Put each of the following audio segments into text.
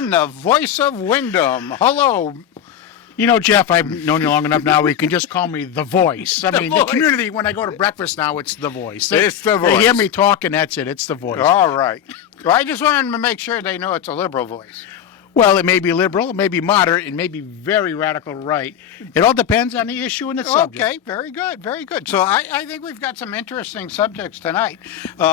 The voice of Wyndham. Hello. You know, Jeff, I've known you long enough now. You can just call me The Voice. I mean, Voice. the community, when I go to breakfast now, it's The Voice. It's The They hear Voice. me talking, that's it. It's The Voice. All right. Well, I just wanted to make sure they know it's a liberal voice. Well, it may be liberal, it may be moderate, it may be very radical right. It all depends on the issue and the subject. Okay, very good, very good. So I think we've got some interesting subjects tonight.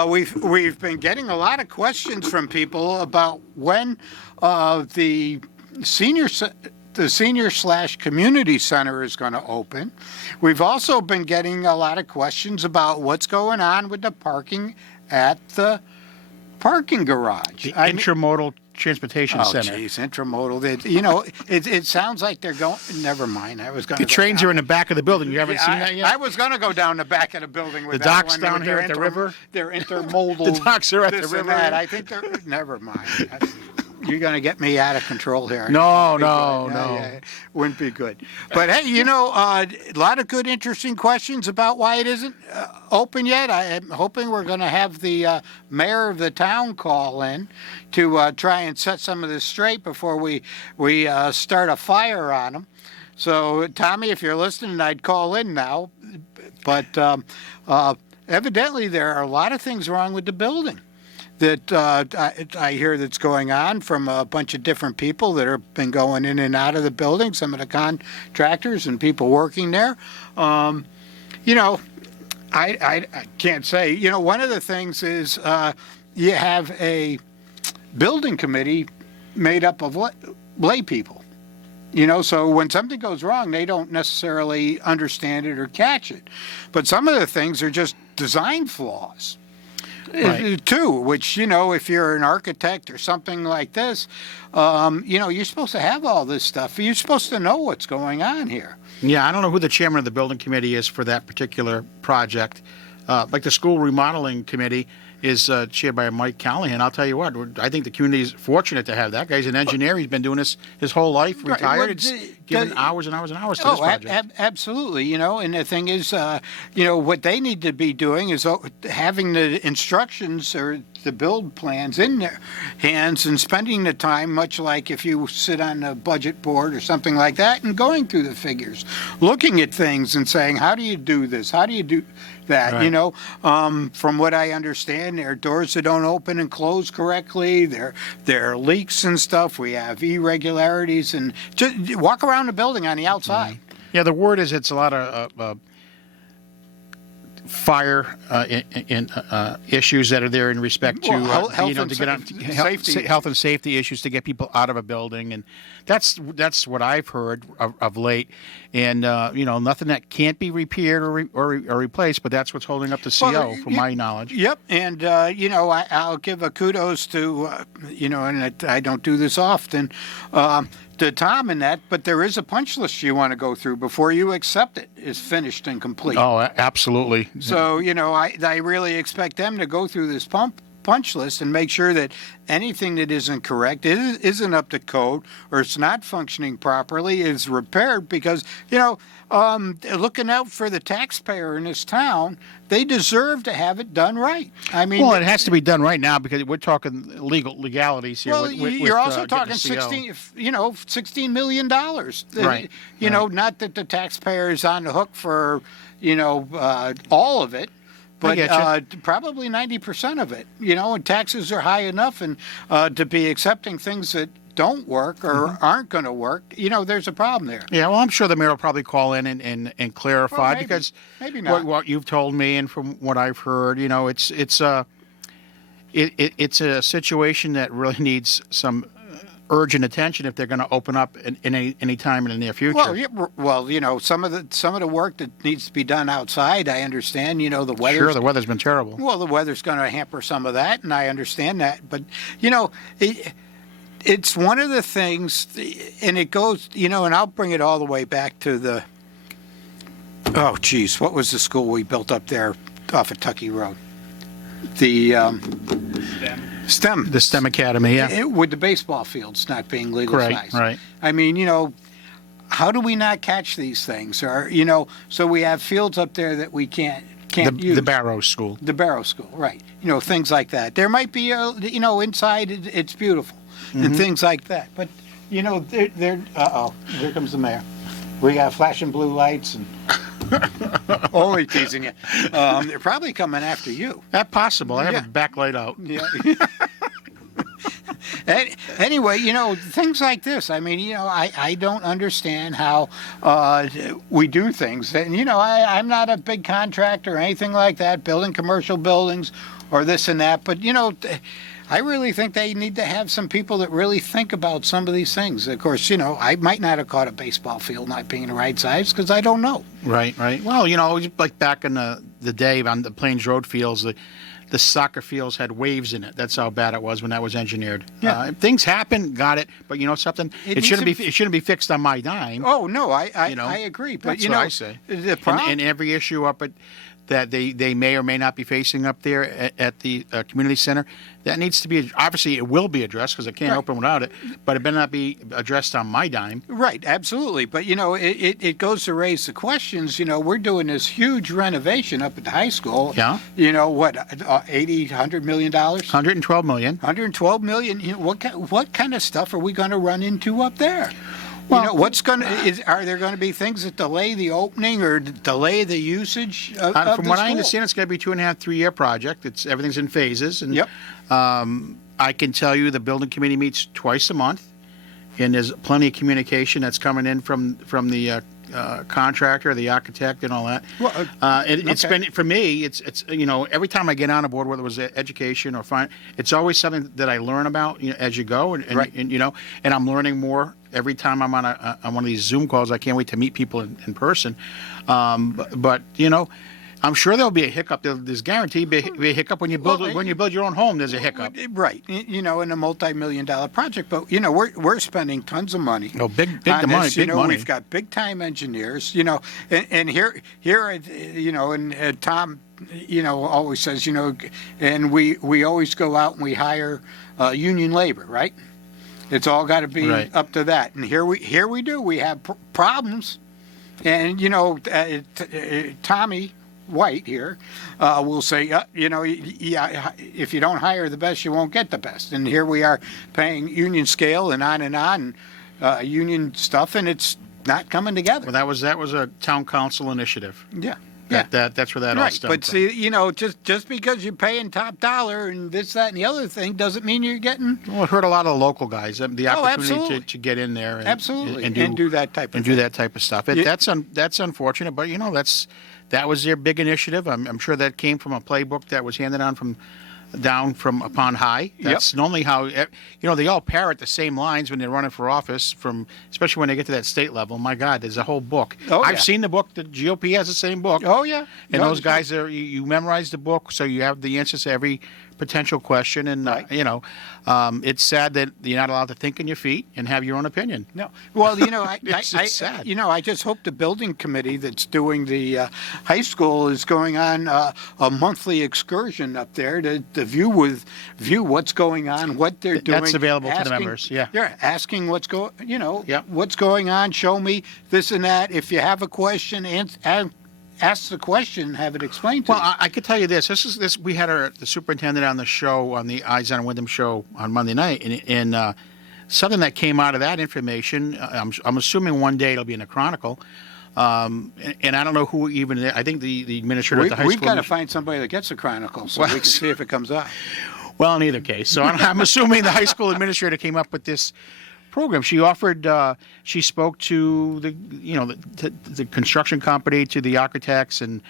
We've been getting a lot of questions from people about when the senior/community center is going to open. We've also been getting a lot of questions about what's going on with the parking at the parking garage. The Intermodal Transportation Center. Oh, geez, intermodal. It sounds like they're going. Never mind. I was going. The trains are in the back of the building. You haven't seen that yet? I was going to go down the back of the building with The that docks one, down with here their at the river? They're intermodal. The docks are at the this and river. that. I think they're. Never mind. You're going to get me out of control here. No. Yeah, wouldn't be good. But hey, a lot of good, interesting questions about why it isn't open yet. I'm hoping we're going to have the mayor of the town call in to try and set some of this straight before we start a fire on them. So, Tommy, if you're listening, I'd call in now. But evidently, there are a lot of things wrong with the building that I hear that's going on from a bunch of different people that have been going in and out of the building, some of the contractors and people working there. I can't say. One of the things is you have a building committee made up of lay people. So when something goes wrong, they don't necessarily understand it or catch it. But some of the things are just design flaws. Right. Too, which, if you're an architect or something like this, you're supposed to have all this stuff. You're supposed to know what's going on here. Yeah, I don't know who the chairman of the building committee is for that particular project. Like the school remodeling committee is chaired by Mike Callahan. I'll tell you what, I think the community is fortunate to have that guy. He's an engineer. He's been doing this his whole life, retired. It's given hours and hours and hours to this project. Absolutely. And the thing is, what they need to be doing is having the instructions or the build plans in their hands and spending the time, much like if you sit on a budget board or something like that, and going through the figures, looking at things and saying, how do you do this? How do you do that? Right. From what I understand, there are doors that don't open and close correctly. There are leaks and stuff. We have irregularities, and just walk around the building on the outside. Yeah, the word is it's a lot of fire issues that are there in respect to health and safety issues to get people out of a building, and that's what I've heard of late. And nothing that can't be repaired or replaced, but that's what's holding up the CO, from my knowledge. Yep, and I'll give a kudos to and I don't do this often. To Tom in that, but there is a punch list you want to go through before you accept it is finished and complete. Oh, absolutely. So, I really expect them to go through this punch list and make sure that anything that isn't correct, isn't up to code, or it's not functioning properly, is repaired because, looking out for the taxpayer in this town, they deserve to have it done right. I mean, well, it has to be done right now because we're talking legalities here. Well, you're also talking $16 million. Right. Not that the taxpayer is on the hook for, all of it. But probably 90% of it, and taxes are high enough, and to be accepting things that don't work or aren't going to work, there's a problem there. Yeah, well, I'm sure the mayor will probably call in and clarify, maybe, because maybe not. What you've told me and from what I've heard, it's a situation that really needs some urgent attention if they're going to open up in any time in the near future. Well, some of the work that needs to be done outside, I understand. The weather. Sure, the weather's been terrible. Well, the weather's going to hamper some of that, and I understand that. But it's one of the things, and it goes, and I'll bring it all the way back to the. Oh, geez, what was the school we built up there off of Tucky Road? The STEM. The STEM Academy, yeah. With the baseball fields not being legal size. Right. I mean, how do we not catch these things? Or, so we have fields up there that we can't use. The Barrow School. The Barrow School, right. Things like that. There might be, inside it's beautiful. and things like that. But, you know, they're uh-oh, here comes the mayor. We got flashing blue lights and only teasing you. They're probably coming after you. That's possible. I have Yeah. a backlight out. Yeah. Anyway, you know, things like this. I mean, you know, I don't understand how we do things. And, you know, I'm not a big contractor or anything like that, building commercial buildings or this and that. But, you know, I really think they need to have some people that really think about some of these things. Of course, you know, I might not have caught a baseball field not being the right size because I don't know. Right, right. Well, you know, like back in the day on the Plains Road fields, the soccer fields had waves in it. That's how bad it was when that was engineered. Yeah. Things happen, got it. But you know something? It It shouldn't needs be. It shouldn't be fixed on my dime. Oh, no, I You know, I agree. But, That's you what know, I say. the problem. And every issue up at that they may or may not be facing up there at the community center, that needs to be, obviously it will be addressed because it can't Right. open without it, but it better not be addressed on my dime. Right, absolutely. But, you know, it goes to raise the questions. You know, we're doing this huge renovation up at the high school. Yeah. You know, what, $100 million? $112 million. 112 million. You know, what kind of stuff are we going to run into up there? Well, you know, what's going to are there going to be things that delay the opening or delay the usage of From the what I school? understand, it's going to be 2.5, 3 year project. Everything's in phases. And Yep. I can tell you the building committee meets twice a month, and there's plenty of communication that's coming in from the contractor, the architect, and all that. Well, It's okay. been, for me, it's you know, every time I get on a board, whether it was education or fine, it's always something that I learn about, you know, as you go, and, Right. and you know, and I'm learning more every time I'm on on one of these Zoom calls. I can't wait to meet people in person. But you know, I'm sure there'll be a hiccup. There's guaranteed be a hiccup when you build Well, when you build your own home. There's a hiccup. Right, you know, in a multi-million-dollar project, but you know, we're spending tons of money. Oh, big on the money, this. You big know, money. we've got big-time engineers. You know, and here, you know, and Tom, you know, always says, you know, and we always go out and we hire union labor, right? It's all got to be Right. up to that, and here we do. We have problems, and you know, Tommy White here will say, you know, yeah, if you don't hire the best, you won't get the best. And here we are paying union scale and on, union stuff, and it's not coming together. Well, that was a town council initiative. Yeah. Yeah. That's where that all Right, stemmed but from. see, you know, just because you're paying top dollar and this, that, and the other thing doesn't mean you're getting Well, it hurt a lot of the local guys. The Oh, opportunity absolutely. to get in there and, absolutely and do that type of and thing. do that type of stuff. Yeah. That's unfortunate, but you know that was their big initiative. I'm sure that came from a playbook that was handed on down from upon high. That's normally how you know they all parrot the same lines when they're running for office. Especially when they get to that state level. My God, there's a whole book. Oh, I've yeah. seen the book. The GOP has the same book. Oh yeah, And No, those guys you memorize the book, so you have the answers to every potential question. And Right. you know, it's sad that you're not allowed to think on your feet and have your own opinion. No, well, you know, It's just sad. you know, I just hope the building committee that's doing the high school is going on a monthly excursion up there to view what's going on, what they're doing. That's available to the asking- members, yeah. They're asking what's Yeah. what's going on. Show me this and that. If you have a question, ask the question, have it explained to Well, you. I could tell you this. We had the superintendent on the show, on the Eyes on Wyndham show on Monday night, and something that came out of that information, I'm assuming one day it'll be in the Chronicle, and I don't know who even, I think the administrator at the high We've school. got to find somebody that gets the Chronicle so Well, we can see if it comes up. Well, in either case. So I'm assuming the high school administrator came up with this program. She offered, she spoke to the construction company, to the architects, and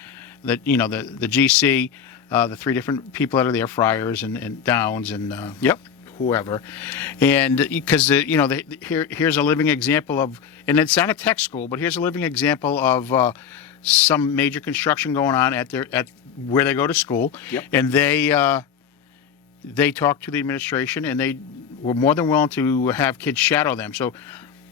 the GC, the three different people that are there, Friars and Downs and Yep. whoever, and because here's a living example of, and it's not a tech school, but here's a living example of some major construction going on at where they go to school, Yep. and they talked to the administration, and they were more than willing to have kids shadow them. So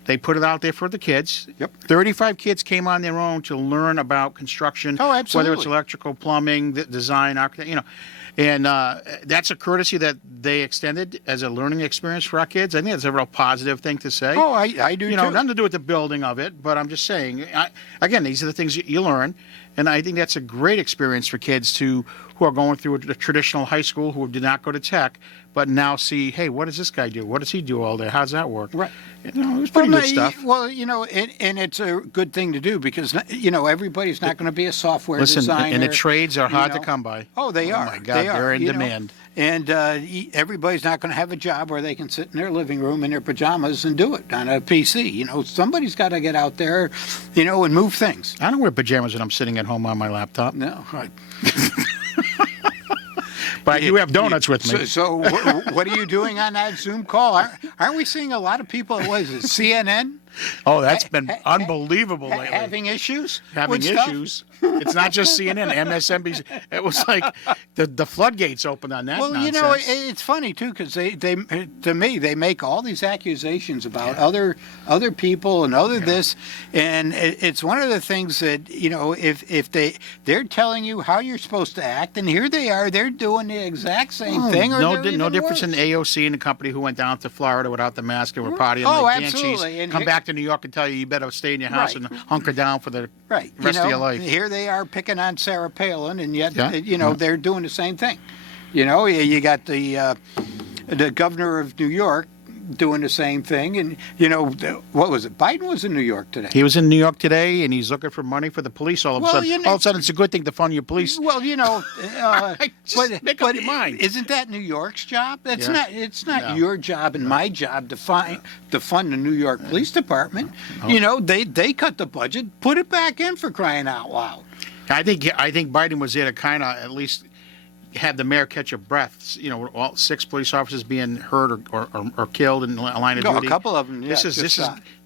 they put it out there for the kids. Yep. 35 kids came on their own to learn about construction. Oh, Whether it's absolutely. electrical, plumbing, design, architect, and that's a courtesy that they extended as a learning experience for our kids. I think that's a real positive thing to say. Oh, I do too. Nothing to do with the building of it, but I'm just saying. Again, these are the things you learn, and I think that's a great experience for kids who are going through a traditional high school, who did not go to tech, but now see, hey, what does this guy do? What does he do all day? How's that work? Right. You know, it was pretty good stuff. Well, you know, and it's a good thing to do because, you know, everybody's not going to be a software Listen, designer. and the trades are you hard to know. come by. Oh, they Oh are. my God, they are, they're in you know. demand. And everybody's not going to have a job where they can sit in their living room in their pajamas and do it on a PC. You know, somebody's got to get out there, you know, and move things. I don't wear pajamas when I'm sitting at home on my laptop, No. but I do have donuts with me. So what are you doing on that Zoom call? Aren't we seeing a lot of people, what is it, CNN? Oh, that's been unbelievable lately. Having issues? Having with stuff? issues. It's not just CNN, MSNBC. It was like the floodgates opened on that Well, nonsense. you know, it's funny too because they to me they make all these accusations about other people and other this, and it's one of the things that, you know, if they're telling you how you're supposed to act, and here they are, they're doing the exact same thing. Or no, they're no even difference worse. in AOC and the company who went down to Florida without the mask and were partying Oh, like absolutely. banshees. And Come here- back to New York and tell you better stay in your house Right. and hunker down for the Right. rest of your life. Here they are picking on Sarah Palin, and yet, Yeah, you know, they're doing the same thing. You know, you got the governor of New York doing the same thing, and, you know, what was it? Biden was in New York today. He was in New York today, and he's looking for money for the police. All of a Well, sudden, you know- all of a sudden, it's a good thing to fund your police. Well, you know, Just make up your mind. Isn't that New York's job? That's Yeah. not. It's not No. your job and my job to fund the New York Police Department. You know, they cut the budget, put it back in for crying out loud. I think Biden was there to kind of at least have the mayor catch a breath. You know, all 6 police officers being hurt or killed in the line of No, a duty. couple of them. Yeah,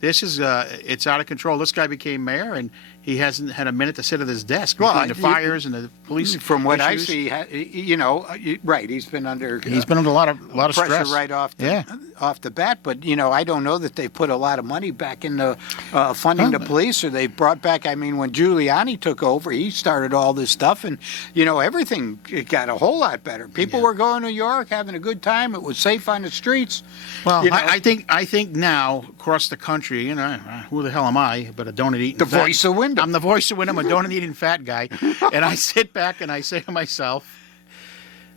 This is it's out of control. This guy became mayor and he hasn't had a minute to sit at his desk Well, between the fires and the police. From what I issues. see, you know, right, he's been under. He's been under a lot of pressure stress right off Yeah. off the bat. But, you know, I don't know that they put a lot of money back into funding the police, or they brought back. I mean, when Giuliani took over, he started all this stuff, and, you know, everything got a whole lot better. People were going to New York, having a good time. It was safe on the streets. Well, you know, I think now across the country, you know, who the hell am I? But a donut eating The fat- voice of Wyndham. I'm the voice of Wyndham, a donut eating fat guy, and I sit back and I say to myself,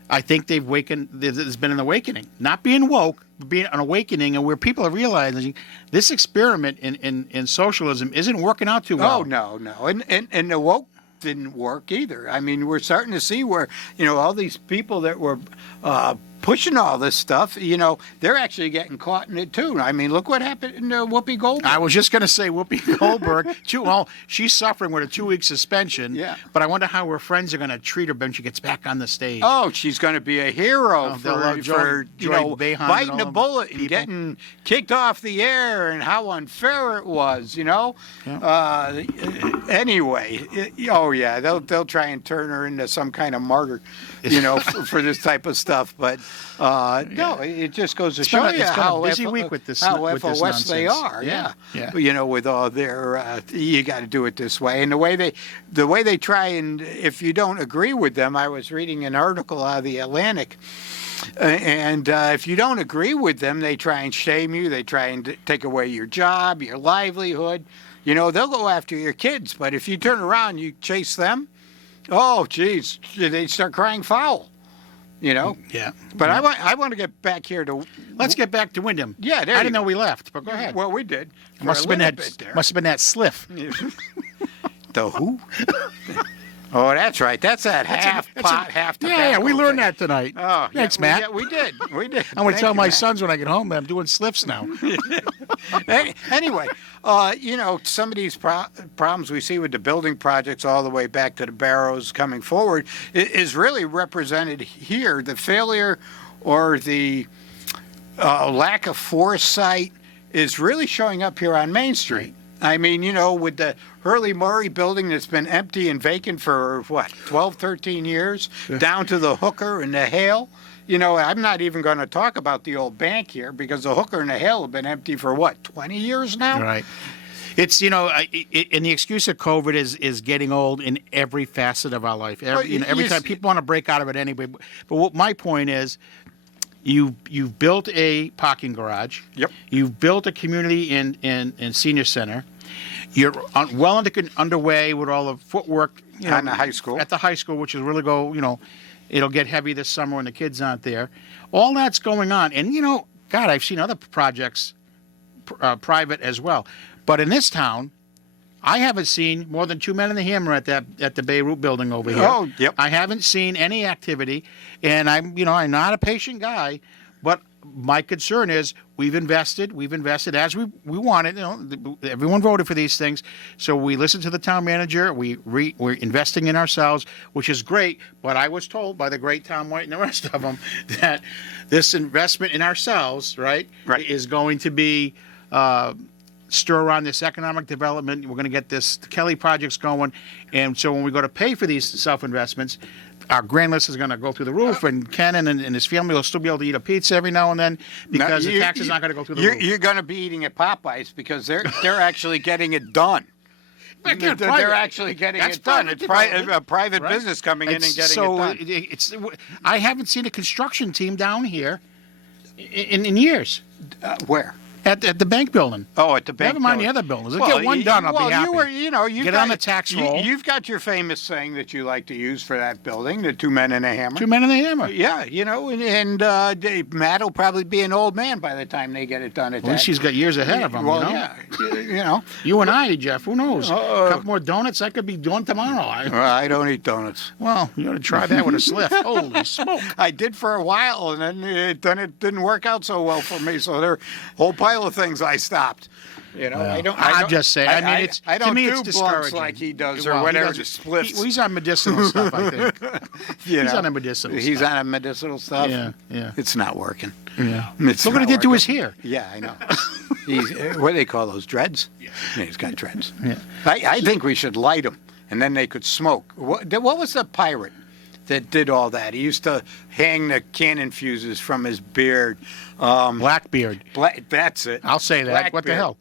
I think they've wakened. There's been an awakening, not being woke, but being an awakening, and where people are realizing this experiment in socialism isn't working out too well. Oh, no. And the woke didn't work either. I mean, we're starting to see where, you know, all these people that were pushing all this stuff, you know, they're actually getting caught in it too. I mean, look what happened to Whoopi Goldberg. I was just going to say Whoopi Goldberg. Well, she's suffering with a 2-week suspension. Yeah. But I wonder how her friends are going to treat her when she gets back on the stage. Oh, she's going to be a hero they'll love for Joy you know, Behon and biting all the them bullet and people. getting kicked off the air and how unfair it was, you know. Anyway, oh yeah, they'll try and turn her into some kind of martyr, you know, for this type of stuff. But no, it just goes to show been a- you it's been a how busy week with this- how with this FOS they nonsense. are. Yeah, Yeah, yeah. you know, with all their you got to do it this way, and the way they try, and if you don't agree with them, I was reading an article out of the Atlantic. And if you don't agree with them, they try and shame you. They try and take away your job, your livelihood. You know, they'll go after your kids. But if you turn around, you chase them, oh, geez, they start crying foul. You know. Yeah. But I want to get back here to. Let's get back to Wyndham. Yeah, there I you didn't know go. we left, but go ahead. Well, we did. For must a have been little that. bit there. Must have been that sliff. The who? Oh, that's right. That's that half pot, half tobacco. Yeah, we learned thing. that tonight. Oh, Thanks, yeah, Matt. Yeah, we did. We did. I'm going to Thank tell you, my Matt. sons when I get home that I'm doing sliffs now. Anyway, you know, some of these problems we see with the building projects all the way back to the barrows coming forward is really represented here. The failure or the lack of foresight is really showing up here on Main Street. I mean, you know, with the Hurley Murray building that's been empty and vacant for, 12, 13 years, down to the Hooker and the Hale. You know, I'm not even going to talk about the old bank here because the Hooker and the Hale have been empty for, 20 years now? Right. It's, you know, and the excuse of COVID is getting old in every facet of our life. Every time people want to break out of it anyway. But what my point is, you've built a parking garage. Yep. You've built a community in senior center. You're underway with all the footwork On the high school. At the high school, which is really It'll get heavy this summer when the kids aren't there. All that's going on. And, you know, God, I've seen other projects private as well. But in this town, I haven't seen more than 2 men and a hammer at the Beirut building over here. Oh, yep. I haven't seen any activity, and I'm not a patient guy, but my concern is we've invested as we wanted. You know, everyone voted for these things, so we listened to the town manager. We're investing in ourselves, which is great. But I was told by the great Tom White and the rest of them that this investment in ourselves, right. is going to be stir on this economic development. We're going to get the Kelly projects going, and so when we go to pay for these self-investments, our grand list is going to go through the roof, and Ken and his family will still be able to eat a pizza every now and then because the tax is not going to go through the roof. You're going to be eating at Popeyes because they're actually getting it done. They're actually getting it done. It's a private business coming in and getting it done. I haven't seen a construction team down here in years. Where? At the bank building. Oh, at the bank. Never mind building. the other buildings. Let's get one done. I'll be happy. You get on the tax roll. You've got your famous saying that you like to use for that building: the 2 men and a hammer. 2 men and a hammer. Yeah, and Matt will probably be an old man by the time they get it done. At least he's got years ahead of him. Well, yeah. You and I, Jeff. Who knows? A couple more donuts I could be doing tomorrow. I don't eat donuts. Well, you ought to try that with a Sliff. Holy smoke! I did for a while, and then it didn't work out so well for me. So there, whole pile of things I stopped. I'm just saying. I mean, I don't to me, do it's discouraging. like he does, well, or whatever. The spliffs. He's on medicinal stuff, I think. He's on a medicinal stuff. He's on a medicinal stuff. Yeah. It's not working. Yeah. Look what he did to his hair. Yeah, I know. He's what do they call those, dreads? Yeah, he's got dreads. Yeah. I think we should light them, and then they could smoke. What was the pirate that did all that? He used to hang the cannon fuses from his beard. Blackbeard. That's it. I'll say that. What the hell?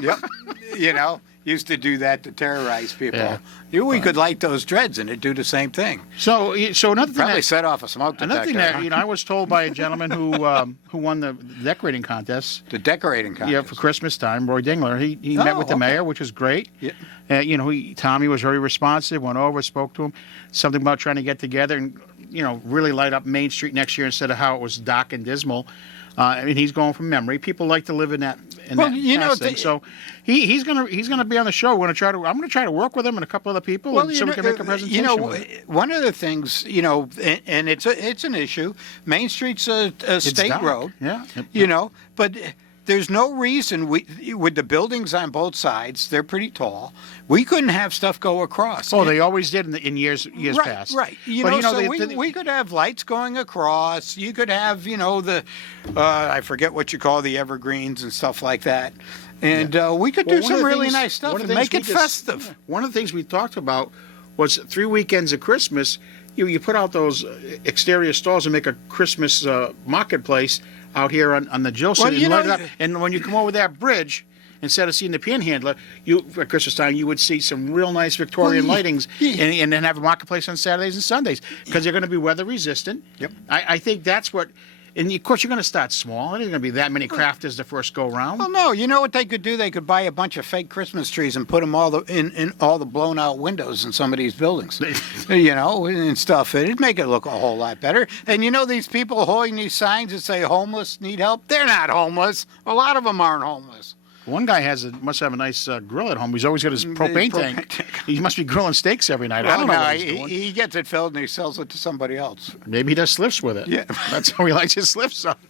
Yep. Used to do that to terrorize people. Yeah. We could light those dreads and it'd do the same thing. So another thing Probably set off a smoke detector. Another thing that I was told by a gentleman who won the decorating contest. The decorating contest. Yeah, for Christmas time, Roy Dingler. He met with the mayor, which was great. Yeah. Tommy was very responsive. Went over, spoke to him. Something about trying to get together and really light up Main Street next year instead of how it was dark and dismal. I mean, he's going from memory. People like to live in that. So he's gonna be on the show. I'm gonna try to work with him and a couple other people, so we can make a presentation. One of the things, and it's an issue. Main Street's a state road. Yeah. But there's no reason with the buildings on both sides, they're pretty tall. We couldn't have stuff go across. Oh, they always did in years past. Right. We could have lights going across. You could have, I forget what you call the evergreens and stuff like that. And we could do some really nice stuff and make it festive. One of the things we talked about was 3 weekends of Christmas. You put out those exterior stalls and make a Christmas marketplace out here on the Jill City and light it up. And when you come over that bridge, instead of seeing the Panhandler, at Christmas time, you would see some real nice Victorian lightings and then have a marketplace on Saturdays and Sundays because they're going to be weather resistant. Yep. I think that's what. And of course, you're going to start small. There ain't going to be that many crafters the first go round. Well, no. You know what they could do? They could buy a bunch of fake Christmas trees and put them all in all the blown out windows in some of these buildings, and stuff. It'd make it look a whole lot better. And these people holding these signs that say homeless need help. They're not homeless. A lot of them aren't homeless. One guy must have a nice grill at home. He's always got his propane tank. He must be grilling steaks every night. I don't know what he's doing. He gets it filled and he sells it to somebody else. Maybe he does sliffs with it. Yeah. That's how he likes his sliffs up.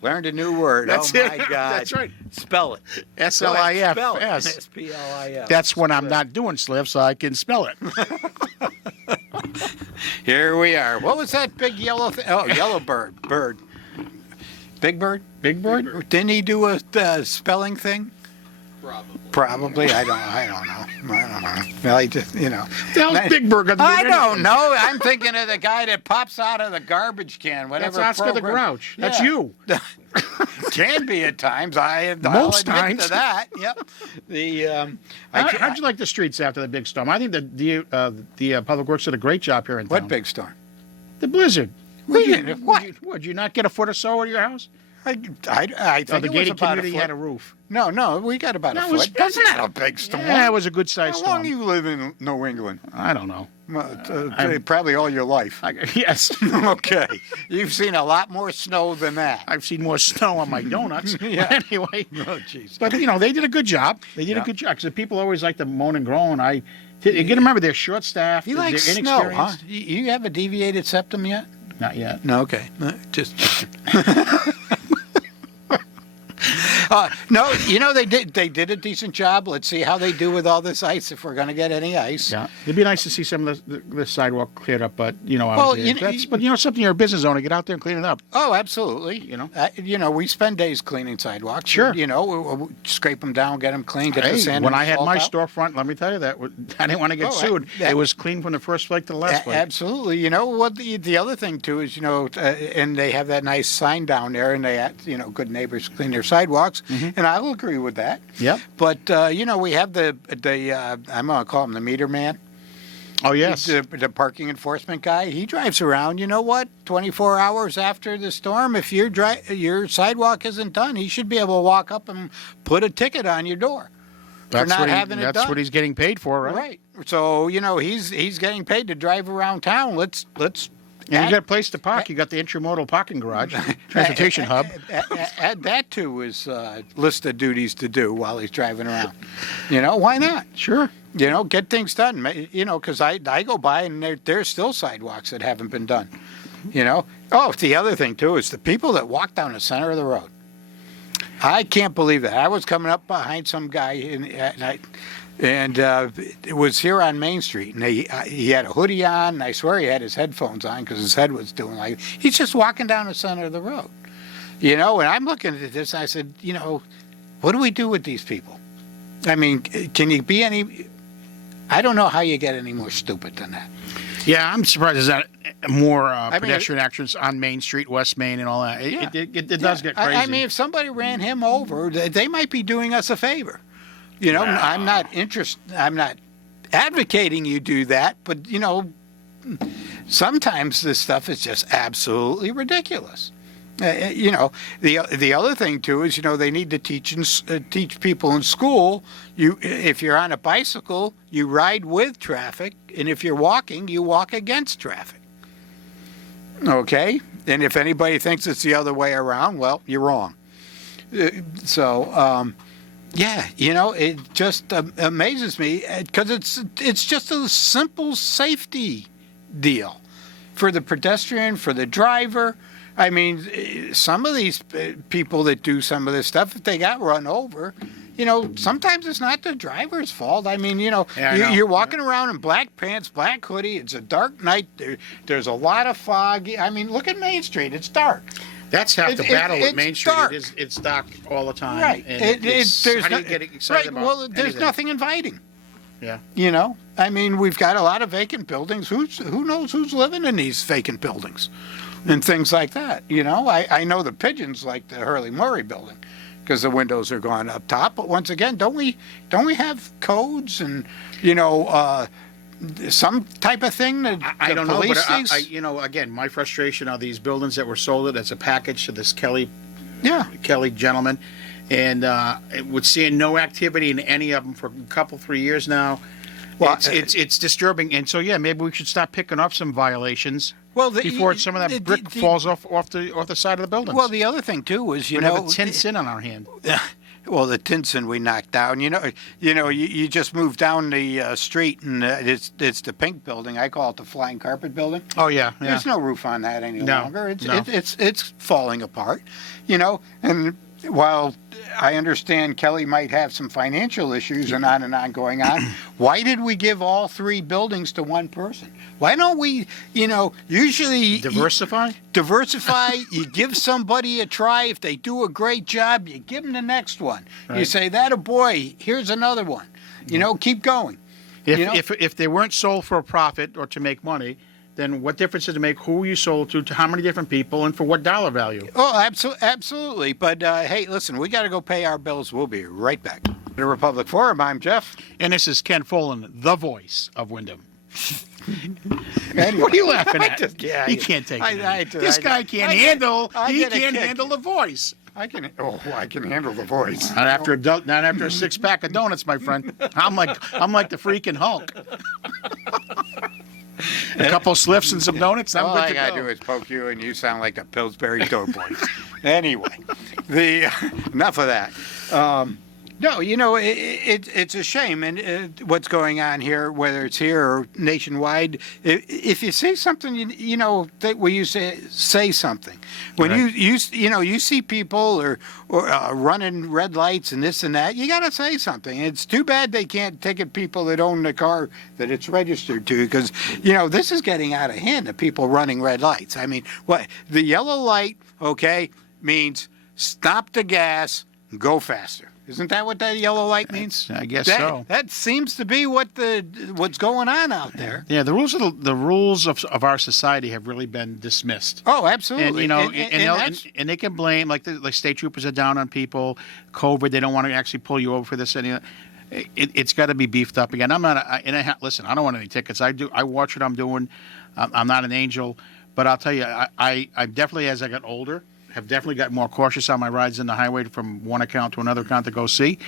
Learned a new word. That's my it. God. That's right. Spell it. S-L-I-F-S. S-P-L-I-F. That's when I'm not doing sliffs, so I can spell it. Here we are. What was that big yellow thing? Oh, yellow bird. Big Bird? Big Bird? Didn't he do a spelling thing? Probably. I don't know. Well, he just, The hell's Big Bird got to do with I don't know. I'm thinking of the guy that pops out of the garbage can. Whatever. That's Oscar the Grouch. That's you. Can be at times. Most I'll admit times. to that. Yep. How'd you like the streets after the big storm? I think the Public Works did a great job here in town. What big storm? The blizzard. What? Would you not get a foot or so out of your house? I think Oh, it the was gated about community a had foot. a roof. No, we got about a That was- foot. That's not a big storm. Yeah, it was a good sized How long storm. you live in New England? I don't know. Probably all your life. Yes. Okay. You've seen a lot more snow than that. I've seen more snow on my donuts. Yeah. But anyway. Oh, jeez. But, they did a good job. They did a Yeah. good job. Because people always like to moan and groan. You got to remember, they're short-staffed. You they're like snow, huh? inexperienced. You have a deviated septum yet? Not yet. No, okay. Just. No, they did a decent job. Let's see how they do with all this ice, if we're going to get any ice. Yeah, it'd be nice to see some of the sidewalk cleared up, but Well, something you're a business owner, get out there and clean it up. Oh, absolutely. We spend days cleaning sidewalks. Sure. We scrape them down, get them clean, get the Hey, sand. when and I had salt my out. storefront, let me tell you that I didn't want to get sued. It was clean from the first flake to the last flake. Absolutely. You know what? The other thing too is and they have that nice sign down there, and they good neighbors clean their sidewalks, and I'll agree with that. Yep. But we have the I'm gonna call him the meter man. Oh yes. The parking enforcement guy. He drives around. You know what? 24 hours after the storm, if your sidewalk isn't done, he should be able to walk up and put a ticket on your door for not having it done. That's what he's getting paid for, right? Right. So he's getting paid to drive around town. Let's. And you got a place to park. You got the intermodal parking garage, transportation hub. Add that to his list of duties to do while he's driving around. Why not? Sure. Get things done. Because I go by and there's still sidewalks that haven't been done. Oh, the other thing too is the people that walk down the center of the road. I can't believe that. I was coming up behind some guy and it was here on Main Street, and he had a hoodie on, and I swear he had his headphones on because his head was doing he's just walking down the center of the road. And I'm looking at this, and I said, what do we do with these people? I mean, can you be I don't know how you get any more stupid than that. Yeah, I'm surprised there's not more pedestrian accidents on Main Street, West Main, and all that. It does get crazy. I mean, if somebody ran him over, they might be doing us a favor. I'm not advocating you do that, but sometimes this stuff is just absolutely ridiculous. The other thing too is they need to teach people in school. If you're on a bicycle, you ride with traffic, and if you're walking, you walk against traffic. Okay, and if anybody thinks it's the other way around, well, you're wrong. Yeah, it just amazes me because it's just a simple safety deal for the pedestrian, for the driver. I mean, some of these people that do some of this stuff, if they got run over, sometimes it's not the driver's fault. I mean, you're walking around in black pants, black hoodie. It's a dark night. There's a lot of fog. I mean, look at Main Street. It's dark. That's half the battle with Main Street. Dark. It's dark all the time. Right. And How do you get excited about Well, there's anything? nothing inviting. Yeah. I mean, we've got a lot of vacant buildings. Who knows who's living in these vacant buildings and things like that. I know the pigeons like the Hurley Murray building because the windows are gone up top. But once again, don't we have codes and some type of thing that I don't know, but police these? again, my frustration are these buildings that were sold as a package to this Kelly gentleman, and we're seeing no activity in any of them for a couple, 3 years now. Well, it's disturbing, and so maybe we should start picking up some violations before some of that brick falls off the side of the building. Well, the other thing too is we have a tin sin on our hand. Well, the Tinson we knocked down. You just moved down the street, and it's the pink building. I call it the flying carpet building. Oh yeah. There's no roof on that any longer. No. It's falling apart. And while I understand Kelly might have some financial issues and on going on, why did we give all three buildings to one person? Why don't we, usually diversify? You give somebody a try. If they do a great job, you give them the next one. Right. You say, that a boy, here's another one. Keep going. If they weren't sold for a profit or to make money, then what difference does it make who you sold to how many different people, and for what dollar value? Oh, absolutely. But, hey, listen, we got to go pay our bills. We'll be right back. The Republic Forum, I'm Jeff. And this is Ken Folan, the voice of Wyndham. Anyway, What are you laughing I at? just- yeah, He can't take it. I This guy can't handle. He can't handle the voice. I can handle the voice. Not after a 6-pack of donuts, my friend. I'm like the freaking Hulk. A couple sliffs and some donuts. I'm All good I to gotta go. do is poke you, and you sound like the Pillsbury Doughboy. Anyway, enough of that. No, it's a shame, and what's going on here, whether it's here or nationwide. If you say something, where you say something, when Right. you see people or running red lights and this and that, you got to say something. It's too bad they can't ticket people that own the car that it's registered to, because this is getting out of hand. The people running red lights. I mean, what the yellow light, okay, means stop the gas, go faster. Isn't that what that yellow light means? I guess so. That seems to be what's going on out there. Yeah, the rules of our society have really been dismissed. Oh, absolutely. And they can blame, like the state troopers are down on people, COVID. They don't want to actually pull you over for this. It's got to be beefed up again. Listen, I don't want any tickets. I watch what I'm doing. I'm not an angel, but I'll tell you, I definitely, as I got older, have definitely got more cautious on my rides in the highway from one account to another account to go see,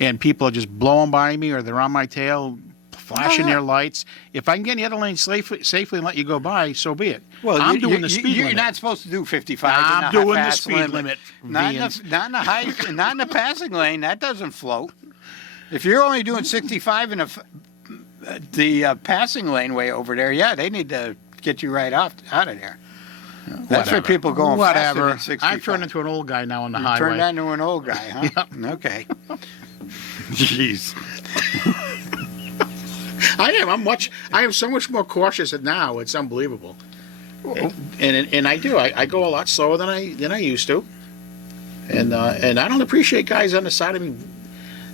and people are just blowing by me or they're on my tail, flashing their lights. If I can get in the other lane safely and let you go by, so be it. Well, I'm doing the speed You're limit. not supposed to do 55. I'm in doing the fast speed limit. Not in the passing lane. That doesn't float. If you're only doing 65 in the passing lane way over there, yeah, they need to get you right out of there. That's for people going faster than 65. I've turned into an old guy now on the You highway. turned into an old guy, huh? Okay. Jeez. I am. I am so much more cautious now. It's unbelievable. And I do. I go a lot slower than I used to. And I don't appreciate guys on the side of me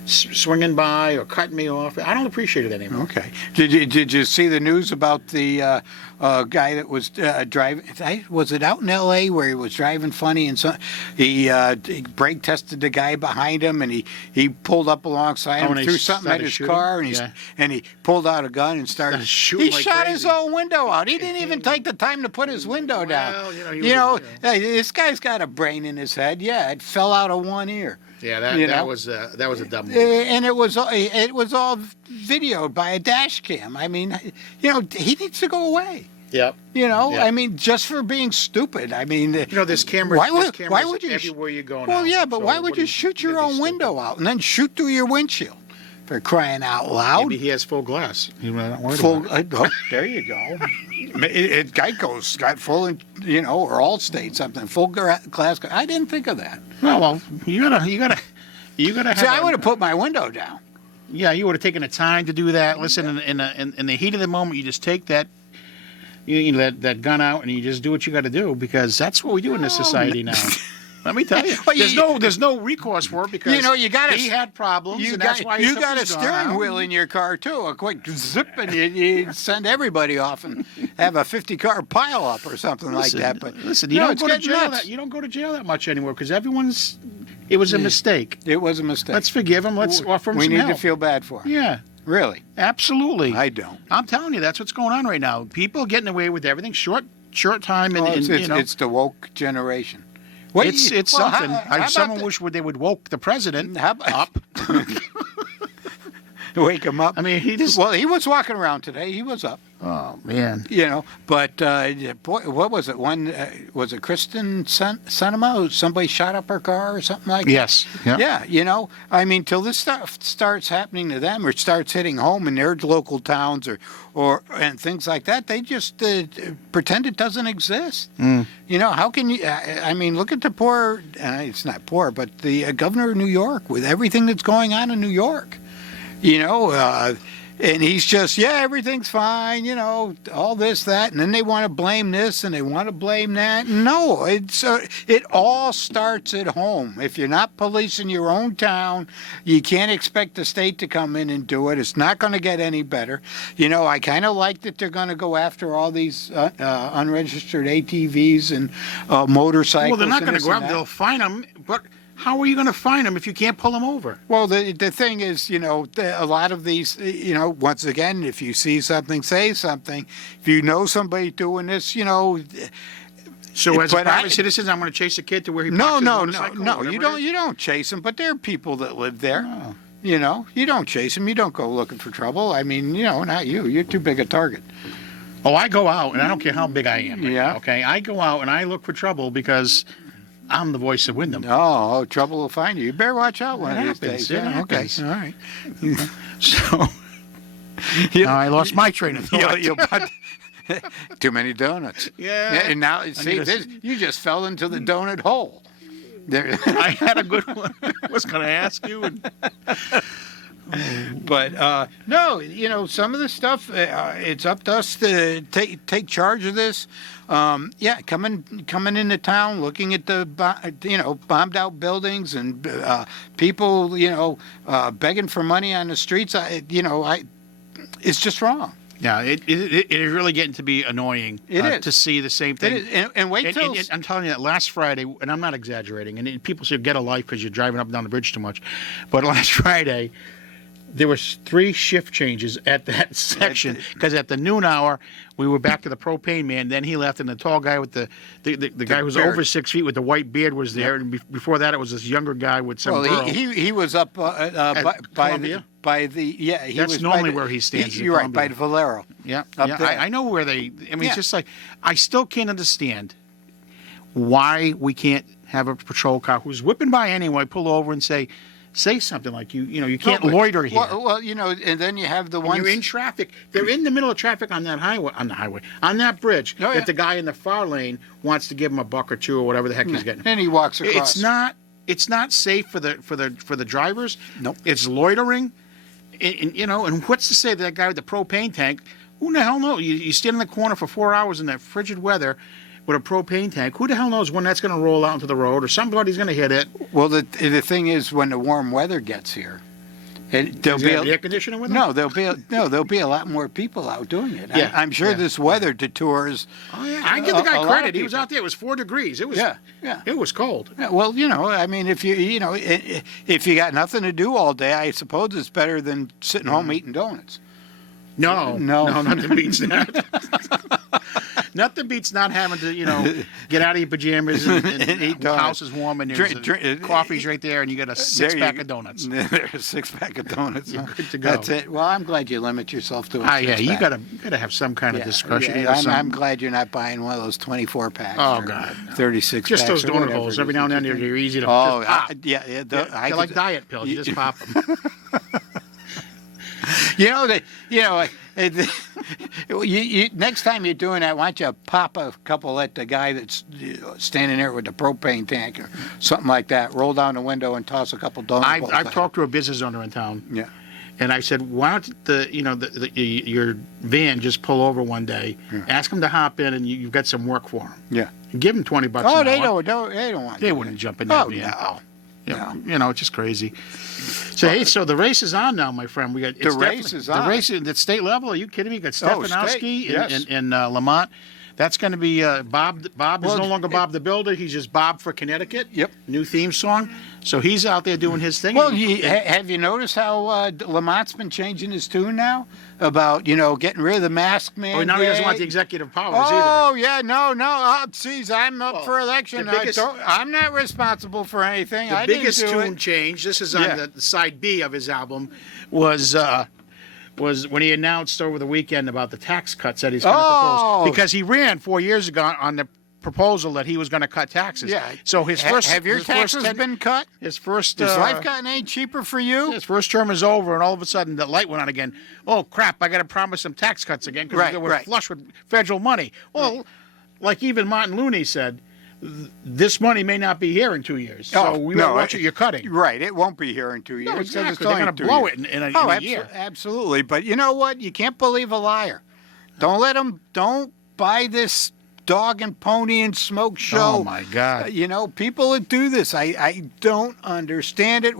swinging by or cutting me off. I don't appreciate it anymore. Okay. Did you see the news about the guy that was driving? Was it out in L.A. where he was driving funny and he brake tested the guy behind him and he pulled up alongside him, and he threw something at started his shooting? car and he pulled out a gun and started shooting He like shot crazy. his own window out. He didn't even take the time to put his window down. Well, Hey, this guy's got a brain in his head. Yeah, it fell out of one ear. Yeah, that was a dumb move. And it was all videoed by a dash cam. I mean, he needs to go away. Yep. Yeah. Yeah. I mean, just for being stupid. I mean, There's cameras. why Why would you everywhere you go now? Well, yeah, but So why would what you do shoot you your gotta own be window out and then shoot through your windshield? For crying out loud. Maybe he has full glass. He's not worried Full. about it. Oh, there you go. Geico's got full, or Allstate something full glass. I didn't think of that. Well, you gotta have. See, I would have put my window down. Yeah, you would have taken the time to do that. Listen, in the heat of the moment, you just take that. That gun out and you just do what you got to do, because that's what we do in this society now. Let me tell you, Well, there's no recourse for it, because you got he had problems, and that's why you got a steering wheel in your car too. A quick zip, and you send everybody off and have a 50-car pile up or something like that. But listen, you don't go to jail. You don't go to jail that much anymore, because it was a mistake. It was a mistake. Let's forgive him. Let's offer him We some need help. to feel bad for him. Yeah, Really? absolutely. I don't. I'm telling you, that's what's going on right now. People getting away with everything. Short time, and, Well, and it's the woke generation. What do it's you- well, something. how about Someone the- wish they would woke the president How about- up. Wake him up. I mean, he just. Well, he was walking around today. He was up. Oh man. But boy, what was it? Was it Kristen Sinema who somebody shot up her car or something like that? Yes. Yeah. I mean, till this stuff starts happening to them or starts hitting home in their local towns and things like that, they just pretend it doesn't exist. How can you? I mean, look at the poor. It's not poor, but the governor of New York with everything that's going on in New York. And he's just, everything's fine, all this, that, and then they want to blame this and they want to blame that. No, it all starts at home. If you're not policing your own town, you can't expect the state to come in and do it. It's not going to get any better. I kind of like that they're going to go after all these unregistered ATVs and motorcycles. Well, they're not and going to this go and out. that. They'll fine them, but how are you going to find them if you can't pull them over? Well, the thing is, a lot of these, once again, if you see something, say something. If you know somebody doing this, So as a But private citizen, I'm going to chase a kid to where he no, parks his no, no, motorcycle or no. whatever You it don't. is? You don't chase them. But there are people that live there. Oh. You don't chase them. You don't go looking for trouble. I mean, not you. You're too big a target. Oh, I go out, and I don't care how big I am. Yeah. Okay, I go out and I look for trouble because I'm the voice of Wyndham. Oh, trouble will find you. You better watch out one It of these happens, days. it Yeah. happens. Okay. All right. So now I lost my train of thought. Too many donuts. Yeah. And now, see, need a- you just fell into the donut hole. There. I had a good one. I was going to ask you. But no, some of the stuff, it's up to us to take charge of this. Coming into town, looking at the bombed out buildings and people begging for money on the streets. It's just wrong. Yeah, it is really getting to be annoying It is. to see the same thing. It is. And wait till I'm telling you that last Friday, and I'm not exaggerating, and people say get a life because you're driving up and down the bridge too much. But last Friday, there was 3 shift changes at that section because at the noon hour, we were back to the propane man. Then he left, and the tall guy with the guy who was beard. over 6 feet with the white beard was there. And before that, it was this younger guy with some well, girl. he was up by Columbia? he That's was normally by the, where he stands in You're right, by Columbia. the Valero. Yeah, Up yeah. there. I know where they. I mean, Yeah. it's just like I still can't understand why we can't have a patrol car who's whipping by anyway, pull over and say something like you can't loiter here. Well, and then you have the When ones. you're in traffic. They're in the middle of traffic on that highway, on that bridge. Oh, yeah. That the guy in the far lane wants to give him a buck or two or whatever the heck he's getting. and he walks across. It's not safe for the drivers. Nope. It's loitering. And what's to say that guy with the propane tank? Who the hell knows? You stand in the corner for 4 hours in that frigid weather with a propane tank. Who the hell knows when that's going to roll out into the road or somebody's going to hit it? Well, the thing is, when the warm weather gets here, there'll Does be he have the air conditioner with him? no, there'll be a lot more people out doing it. Yeah, I'm sure yeah. this weather detours. Oh, yeah. I give the a guy lot credit. of He was people. out there. It was 4 degrees. It was Yeah. It was cold. Yeah, well, I mean, if if you got nothing to do all day, I suppose it's better than sitting home eating donuts. No, nothing beats that. Nothing beats not having to, get out of your pajamas and Eat the house donuts. is warm and there's coffee's right there and you got a six-pack of donuts. There's a 6-pack of donuts. You're good to go. That's it. Well, I'm glad you limit yourself to a Yeah, you six-pack. gotta have some kind of discussion. Yeah, Some- I'm glad you're not buying one of those 24 packs. Oh, or God, no. 36 just packs those or donut whatever holes. it Every is now and that then you they're easy to Oh, just pop. I They're like could- diet pills. You just pop them. Next time you're doing that, why don't you pop a couple at the guy that's standing there with the propane tank or something like that? Roll down the window and toss a couple donut balls I've at talked to a business owner in town. him. Yeah. And I said, why don't your van just pull over one day, ask him to hop in, and you've got some work for him. Yeah. Give him $20 Oh, an they hour. don't want. They to. wouldn't jump in that Oh van. no. Yeah, it's just crazy. So hey, so the race is on now, my friend. We got The race is on. The race at state level. Are you kidding me? You got Oh, Stefanowski state, yes. in Lamont. That's going to be Bob. Bob is Well, no longer Bob the Builder. He's just Bob for Connecticut. Yep. New theme song. So he's out there doing his thing. Well, And- have you noticed how Lamont's been changing his tune now about getting rid of the mask man? oh, now he doesn't want the executive powers Oh yeah, no. Oh, geez, I'm up Well, for election. the biggest- I'm not responsible for anything. The I biggest didn't do tune it. change. This is on Yeah. the side B of his album. Was when he announced over the weekend about the tax cuts that he's going to Oh. propose. Because he ran 4 years ago on the proposal that he was going to cut taxes. Yeah. So his first have your his first taxes 10 been cut? His first Has life gotten any cheaper for you? his first term is over, and all of a sudden the light went on again. Oh crap! I got to promise some tax cuts again because Right, we're right. flush with federal money. Well, like even Martin Looney said, this money may not be here in 2 years. So we no, won't watch what you're cutting. Right, it won't be here in 2 years. 'cause it's exactly. They're only gonna 2 blow years. it in a Oh, year. absolutely. But you know what? You can't believe a liar. Don't buy this dog and pony and smoke show. Oh my God! People that do this, I don't understand it.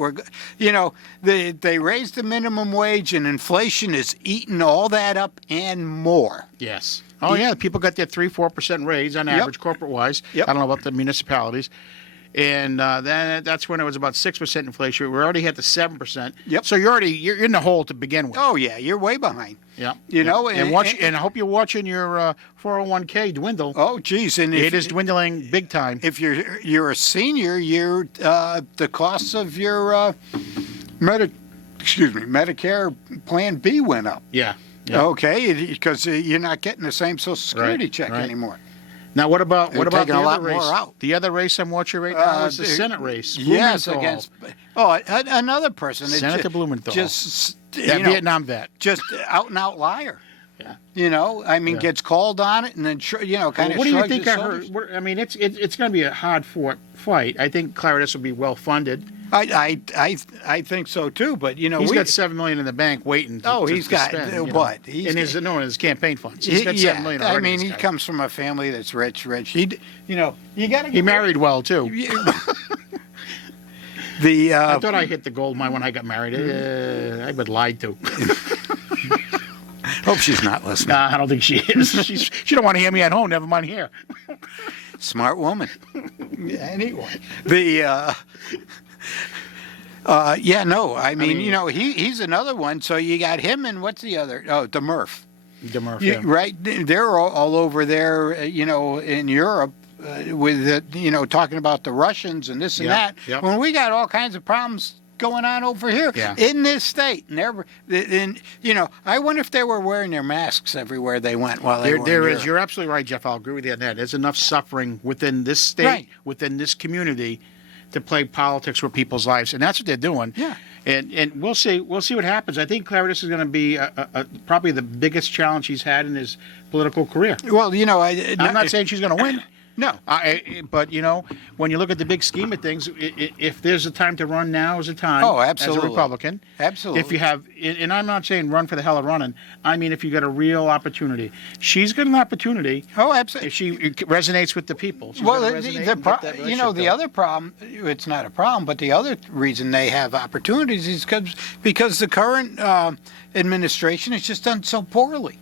They raised the minimum wage and inflation is eating all that up and more. Yes. Oh yeah, people got their 3-4% raise on average, corporate wise. Yep. I don't know about the municipalities, And then that's when it was about 6% inflation. We already hit the 7%. Yep. So you're in the hole to begin with. Oh yeah, you're way behind. Yeah. You know, and I hope you're watching your 401k dwindle. Oh geez, and It is dwindling big time. if you're a senior, the costs of your Medicare Plan B went up. Yeah. Yeah. Okay, because you're not getting the same Social Security check right. anymore. Now, what about They're the taking a other lot race? more out. The other race I'm watching right now is the the- Senate race. Yes, Blumenthal. against another person. It Senator Blumenthal. just that Vietnam vet. just out and out liar. Yeah. You know, I mean, Yeah. gets called on it, and then kind of. What do you think of her? I mean, it's going to be a hard fought fight. I think Claritas will be well funded. I think so too, but He's got $7 million in the bank waiting. He's got spend, what? in his campaign funds. He's got $7 million already. I mean, this he guy. comes from a family that's rich. You got to. He married well too. I thought I hit the gold mine when I got married. I've been lied to. Hope she's not listening. Nah, I don't think she is. She don't want to hear me at home. Never mind here. Smart woman. Anyway, I mean, he's another one. So you got him, and what's the other? Oh, DeMurph. Right, they're all over there, in Europe, with talking about the Russians and this and that. Yep. When we got all kinds of problems going on over here in this state, I wonder if they were wearing their masks everywhere they went while they were. There is. You're absolutely right, Jeff. I'll agree with you on that. There's enough suffering within this state, within this community, to play politics with people's lives, and that's what they're doing. Yeah. And we'll see what happens. I think Claritas is going to be probably the biggest challenge he's had in his political career. Well, I'm not saying she's going to win. No. But, when you look at the big scheme of things, if there's a time to run, now is a time. Oh, absolutely. As a Republican. Absolutely. If you have, and I'm not saying run for the hell of running, I mean if you got a real opportunity. She's got an opportunity. Oh, absolutely. If she resonates with the people. She's Well, gotta resonate and get that relationship the other problem, it's not a problem, but the other reason they have opportunities is because the current administration has just done so poorly.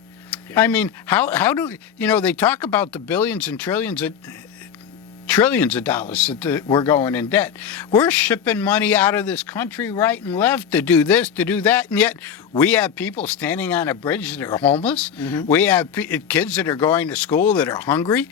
I mean, how do they talk about the billions and trillions of dollars that we're going in debt. We're shipping money out of this country right and left to do this, to do that, and yet we have people standing on a bridge that are homeless. Mm-hmm. We have kids that are going to school that are hungry.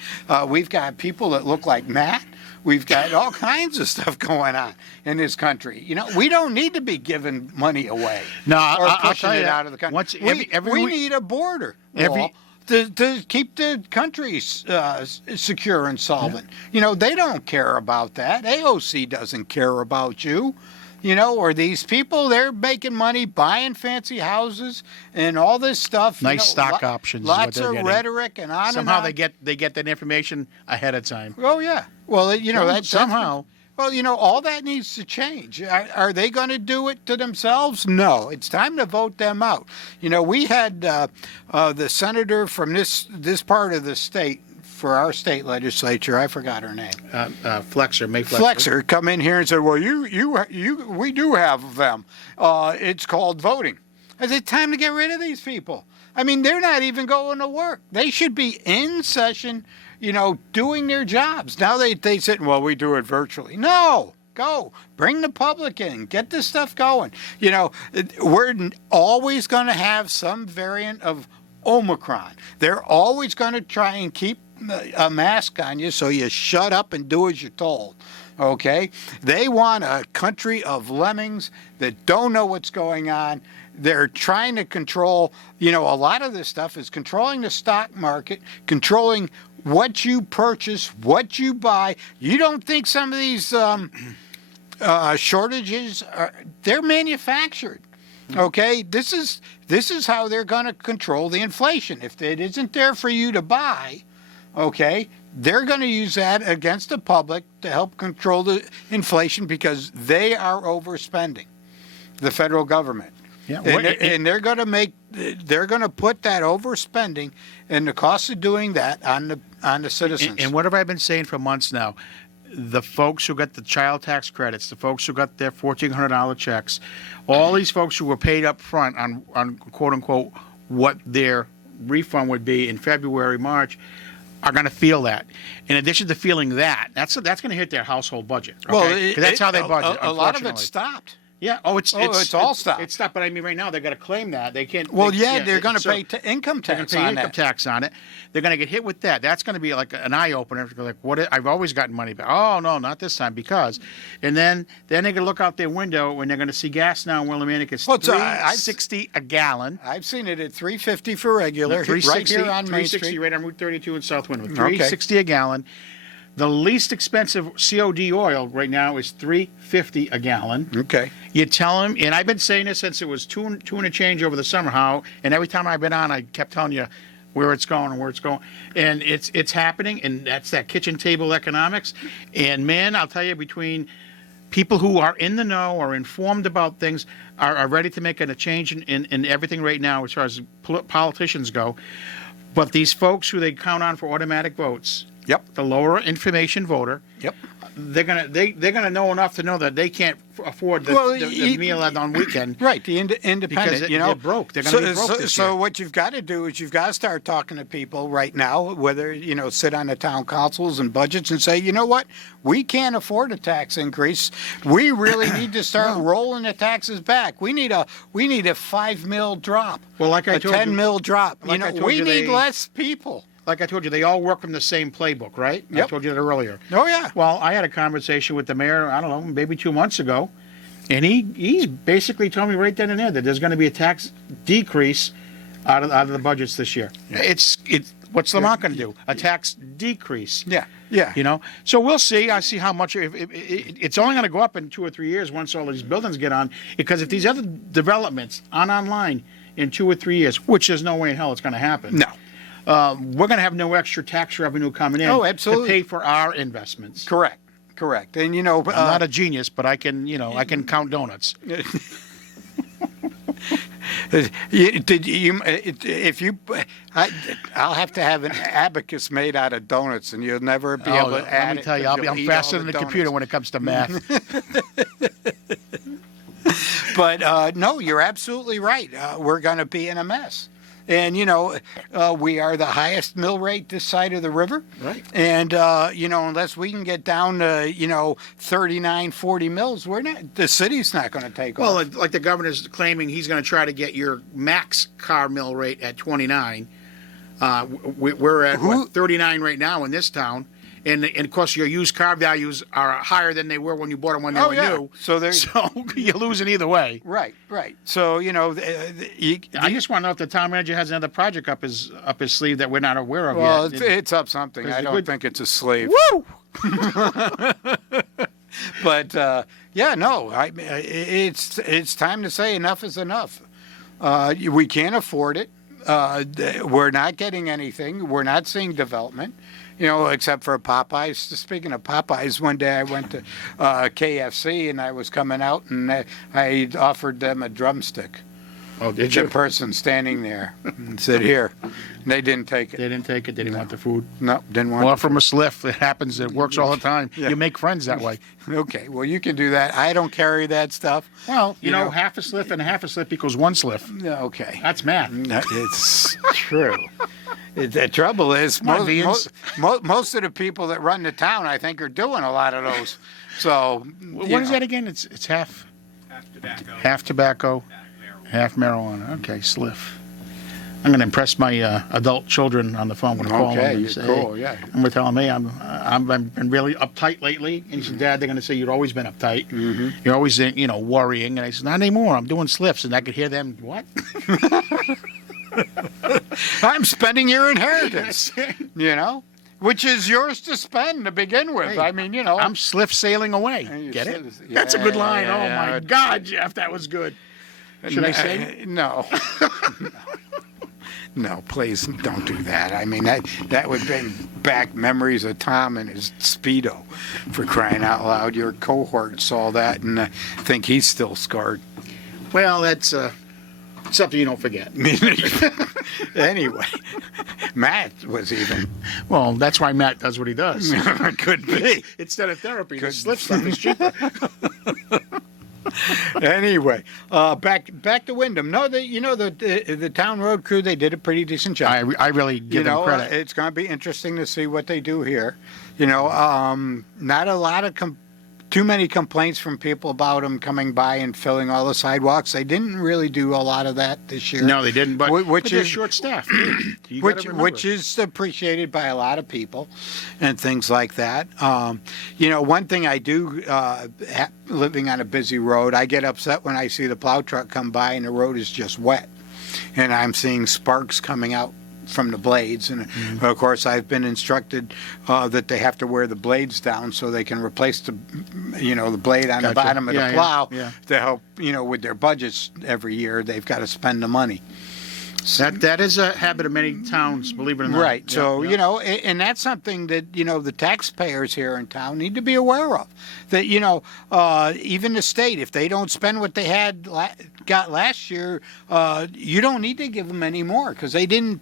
We've got people that look like Matt. We've got all kinds of stuff going on in this country. We don't need to be giving money away. No, or I'll pushing tell you it that. out of the country. Every we week- need a border wall to keep the country secure and solvent. They don't care about that. AOC doesn't care about you. Or these people, they're making money buying fancy houses and all this stuff. Nice stock options is what Lots they're of getting. rhetoric and on Somehow and on. they get that information ahead of time. Oh, yeah. Well, that's somehow. Well, all that needs to change. Are they going to do it to themselves? No. It's time to vote them out. We had the senator from this part of the state for our state legislature. I forgot her name. May Flexer. Flexer come in here and said, "Well, we do have them. It's called voting." I said, "Time to get rid of these people. I mean, they're not even going to work. They should be in session." Doing their jobs. Now they said, well, we do it virtually. No, go. Bring the public in. Get this stuff going. We're always going to have some variant of Omicron. They're always going to try and keep a mask on you so you shut up and do as you're told. Okay? They want a country of lemmings that don't know what's going on. They're trying to control, a lot of this stuff is controlling the stock market, controlling what you purchase, what you buy. You don't think some of these shortages they're manufactured. Okay? This is how they're going to control the inflation. If it isn't there for you to buy, okay, they're going to use that against the public to help control the inflation because they are overspending, the federal government. Yeah, and they're going to put that overspending and the cost of doing that on the citizens. And what have I been saying for months now? The folks who got the child tax credits, the folks who got their $1,400 checks, all these folks who were paid up front on quote unquote what their refund would be in February, March, are going to feel that. In addition to feeling that, that's going to hit their household budget. Okay? Well, 'Cause that's how they budget. A lot of it unfortunately. stopped. Yeah. it's all stopped. It's stopped. But I mean, right now they're going to claim that they can't. Well, they, they're going to so pay income they're going tax to pay on income that. tax on it. They're going to get hit with that. That's going to be like an eye opener. Like, I've always gotten money back. Oh no, not this time because, and then they're going to look out their window when they're going to see gas now in Willimantic is Well, it's, $3.60 a gallon. I've seen it at $3.50 for regular, right 360, here on Main 360 Street. right on Route 32 in South Windward. Okay. $3.60 a gallon. The least expensive COD oil right now is $3.50 a gallon. Okay. You tell them, and I've been saying this since it was two and a change over the summer. And every time I've been on, I kept telling you where it's going and where it's going, and it's happening. And that's that kitchen table economics. And man, I'll tell you, between people who are in the know or informed about things are ready to make a change in everything right now as far as politicians go. But these folks who they count on for automatic votes. Yep. The lower information voter. Yep. They're gonna know enough to know that they can't afford the meal on weekend. Right, the independent, Because they're broke. They're gonna be broke this year. So what you've got to do is you've got to start talking to people right now, whether, sit on the town councils and budgets and say, you know what, we can't afford a tax increase. We really need to start rolling the taxes back. We need a $5 mil drop. Well, like I a told you- $10 mil drop. like I told we you, need they- less people. Like I told you, they all work from the same playbook, right? Yep. I told you that earlier. Oh yeah. Well, I had a conversation with the mayor, I don't know, maybe 2 months ago, and he basically told me right then and there that there's going to be a tax decrease out of the budgets this year. It's what's Lamont going to do? A tax decrease. Yeah. Yeah. So we'll see. I see how much it's only going to go up in 2 or 3 years once all these buildings get on. Because if these other developments online in 2 or 3 years, which there's no way in hell it's going to happen. No. We're going to have no extra tax revenue coming in Oh, absolutely. to pay for our investments. Correct. And I'm not a genius, but I can count donuts. I'll have to have an abacus made out of donuts, and you'll never be able to add let me it, tell you, 'cause I'm you'll eat faster all than the donuts. computer when it comes to math. But no, you're absolutely right. We're going to be in a mess. And, we are the highest mill rate this side of the river. Right. And, unless we can get down to, 39, 40 mills, the city's not going to take Well, off. like the governor's claiming he's going to try to get your max car mill rate at 29. We're at 39 right now in this town. And of course, your used car values are higher than they were when you bought them when they were new. So you're losing either way. Right. So, I just want to know if the town manager has another project up his sleeve that we're not aware of well, yet. it's up something. I don't think it's a slave. Woo! But it's time to say enough is enough. We can't afford it. We're not getting anything. We're not seeing development, except for Popeyes. Speaking of Popeyes, one day I went to KFC and I was coming out and I offered them a drumstick. Oh, did The you? person standing there and said, "Here." And they didn't take They it. didn't take it. They didn't want the food. No, didn't want Well, it. from a sliff, it happens. It works all the time. Yeah. You make friends that way. Okay, well, you can do that. I don't carry that stuff. Well, you know, know. half a sliff and a half a sliff equals one sliff. Okay. That's math. No, it's true. The trouble is, on, Vians. most of the people that run the town, I think, are doing a lot of those. So, What is that again? It's half tobacco. half tobacco, half marijuana. Okay, sliff. I'm going to impress my adult children on the phone when I call Okay, them and you're say, cool, hey, yeah. I'm going to tell them, hey, I've been really uptight lately. And he said, Dad, they're going to say, you've always been uptight. Mm-hmm. You're always, worrying. And I said, not anymore. I'm doing sliffs. And I could hear them, what? I'm spending your inheritance, which is yours to spend to begin with. Hey, I mean, I'm sliff sailing away. you Get said it? it. That's a good Yeah, line. yeah, Oh, my yeah. God, Jeff, that was good. Should I say? No. No, please don't do that. I mean, that would bring back memories of Tom and his Speedo, for crying out loud. Your cohort saw that and I think he's still scarred. Well, that's something you don't forget. Anyway, Matt was even. Well, that's why Matt does what he does. Could be. Instead of therapy, the slip stuff is cheaper. Anyway, back to Wyndham. No, the town road crew, they did a pretty decent job. I really give them credit. It's going to be interesting to see what they do here. Not a lot of too many complaints from people about them coming by and filling all the sidewalks. They didn't really do a lot of that this year. No, they didn't. But which they're is short staffed. which is appreciated by a lot of people, and things like that. One thing I do, living on a busy road, I get upset when I see the plow truck come by and the road is just wet, and I'm seeing sparks coming out from the blades, and of course I've been instructed that they have to wear the blades down so they can replace the blade on the Gotcha. bottom of the plow yeah. to help with their budgets every year. They've got to spend the money. That is a habit of many towns, believe it or not. Right. Yeah, So, yeah. And that's something that, the taxpayers here in town need to be aware of. That, even the state, if they don't spend what they got last year, you don't need to give them any more because they didn't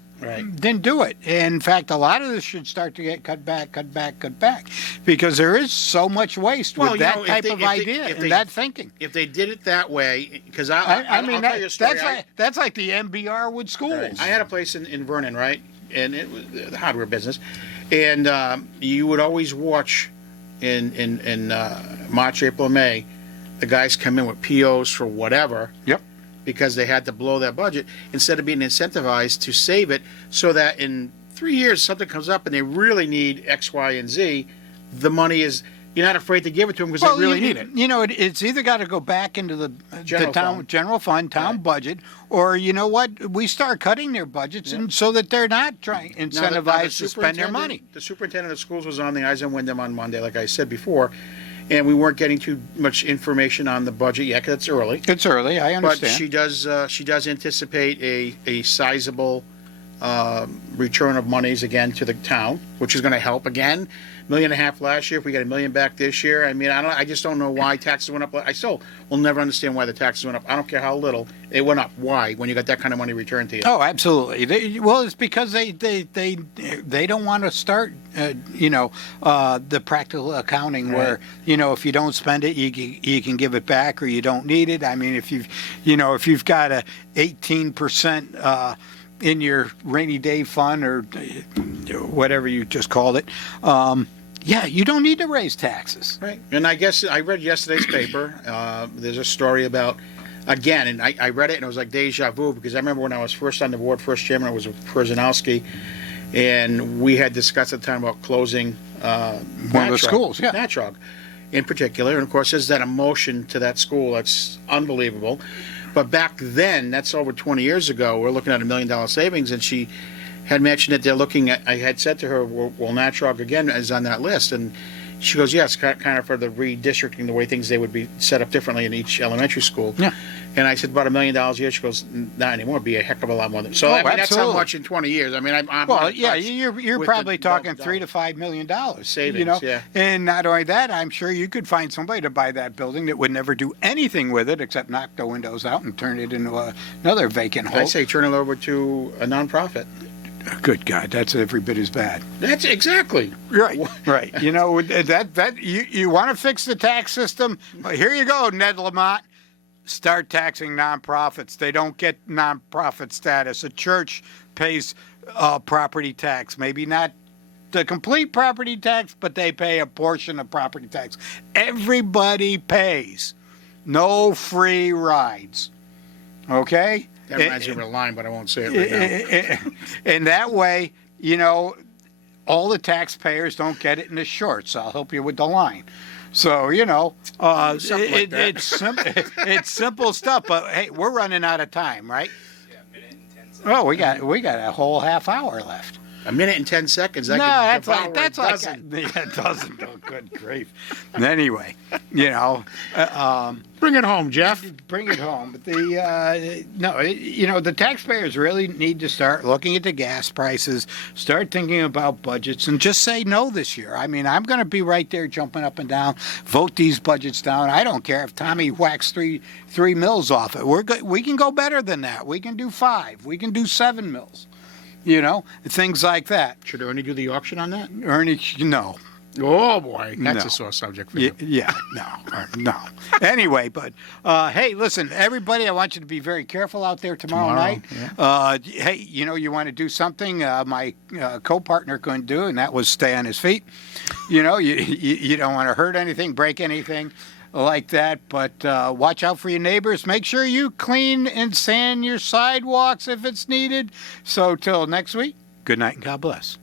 do it. And in fact, a lot of this should start to get cut back, because there is so much waste with that type of idea and that thinking. If they did it that way, because I mean, I'll tell you a story. that's like the MBR with schools. Right. I had a place in Vernon, right, and it was the hardware business, and you would always watch in March, April, May, the guys come in with POs for whatever. Yep. Because they had to blow their budget instead of being incentivized to save it so that in 3 years something comes up and they really need X, Y, and Z, the money is, you're not afraid to give it to them because they really need it. It's either got to go back into the General fund. general fund, town budget, or we start cutting their budgets and so that they're not trying Now, incentivized to spend their money. The superintendent of schools was on the Eyes on Wyndham on Monday, like I said before, and we weren't getting too much information on the budget yet because it's early. It's early, I But understand. she does anticipate a sizable return of monies again to the town, which is going to help again. $1.5 million last year. If we get $1 million back this year, I mean, I just don't know why taxes went up. I still will never understand why the taxes went up. I don't care how little they went up. Why, when you got that kind of money returned to you? Oh, absolutely. It's because they don't want to start, the practical accounting where, if you don't spend it, you can give it back or you don't need it. I mean, if you've got a 18% in your rainy day fund or whatever you just called it, you don't need to raise taxes. Right. And I guess I read yesterday's paper. There's a story about, again, and I read it and it was like deja vu because I remember when I was first on the board, first chairman, I was with Przanowski, and we had discussed at the time about closing one of the schools, Natrog in particular. And of course, there's that emotion to that school that's unbelievable. But back then, that's over 20 years ago, we're looking at $1 million savings, and she had mentioned that they're looking at, I had said to her, well, Natrog again is on that list, and she goes, yes, kind of for the redistricting, the way things, they would be set up differently in each elementary school. Yeah. And I said, about $1 million a year. She goes, not anymore, it'd be a heck of a lot more than. So, I mean, that's how much in 20 years. I mean, I'm you're probably talking $3 to $5 million savings, yeah. And not only that, I'm sure you could find somebody to buy that building that would never do anything with it except knock the windows out and turn it into another vacant hole. I say turn it over to a nonprofit. Good God, that's every bit as bad. That's exactly right. Right. You want to fix the tax system? Well, here you go, Ned Lamont. Start taxing nonprofits. They don't get nonprofit status. A church pays property tax. Maybe not the complete property tax, but they pay a portion of property tax. Everybody pays. No free rides. Okay? That reminds me of a line, but I won't say it right now. And that way, all the taxpayers don't get it in the shorts. I'll help you with the line. So, it's simple stuff. But, hey, we're running out of time, right? Yeah, a minute and 10 seconds. Oh, we got a whole half hour left. A minute and 10 seconds. That's like a dozen. Oh, good grief. Anyway, bring it home, Jeff. Bring it home. But the taxpayers really need to start looking at the gas prices, start thinking about budgets, and just say no this year. I mean, I'm going to be right there jumping up and down, vote these budgets down. I don't care if Tommy whacks three mills off it. We can go better than that. We can do 5. We can do 7 mills. Things like that. Should Ernie do the auction on that? Ernie, no. Oh boy, that's No. a sore subject for you. Yeah, no. Anyway, but hey, listen, everybody, I want you to be very careful out there tomorrow night. Hey, you know, you want to do something my co-partner couldn't do, and that was stay on his feet. You know, you don't want to hurt anything, break anything like that, but watch out for your neighbors. Make sure you clean and sand your sidewalks if it's needed. So till next week, good night and God bless.